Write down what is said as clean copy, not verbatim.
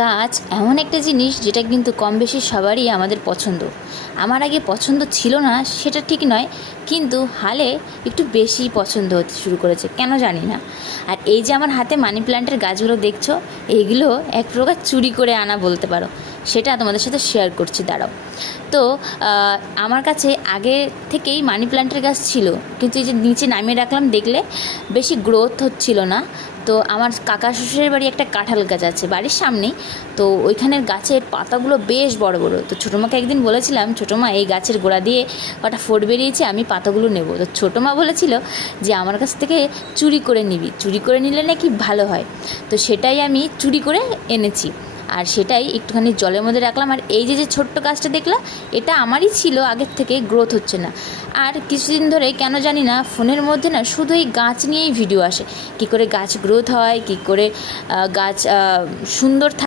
গাছ এমন একটা জিনিস যেটা কিন্তু কম বেশি সবারই আমাদের পছন্দ। আমার আগে পছন্দ ছিল না সেটা ঠিক নয়, কিন্তু হালে একটু বেশি পছন্দ হতে শুরু করেছে, কেন জানি না। আর এই যে আমার হাতে মানি প্ল্যান্টের গাছগুলো দেখছো, এইগুলো এক প্রকার চুরি করে আনা বলতে পারো। সেটা তোমাদের সাথে শেয়ার করছি, দাঁড়াও। তো আমার কাছে আগে থেকেই মানি প্ল্যান্টের গাছ ছিল, কিন্তু এই যে নিচে নামিয়ে রাখলাম দেখলে বেশি গ্রোথ হচ্ছিল না। তো আমার কাকা শ্বশুরের বাড়ি একটা কাঁঠাল গাছ আছে বাড়ির সামনেই, তো ওইখানের গাছের পাতাগুলো বেশ বড় বড়। তো ছোটো মাকে একদিন বলেছিলাম, ছোটো মা এই গাছের গোড়া দিয়ে কটা ফোট বেরিয়েছে, আমি পাতাগুলো নেব। তো ছোটো মা বলেছিল যে আমার কাছ থেকে চুরি করে নিবি, চুরি করে নিলে নাকি ভালো হয়। তো সেটাই আমি চুরি করে এনেছি, আর সেটাই একটুখানি জলের মধ্যে রাখলাম। আর এই যে যে ছোট্ট গাছটা দেখলাম, এটা আমারই ছিল, আগের থেকে গ্রোথ হচ্ছে না। আর কিছুদিন ধরে কেন জানি না ফোনের মধ্যে না শুধু এই গাছ নিয়েই ভিডিও আসে, কী করে গাছ গ্রোথ হয়, কী করে গাছ সুন্দর থাকে।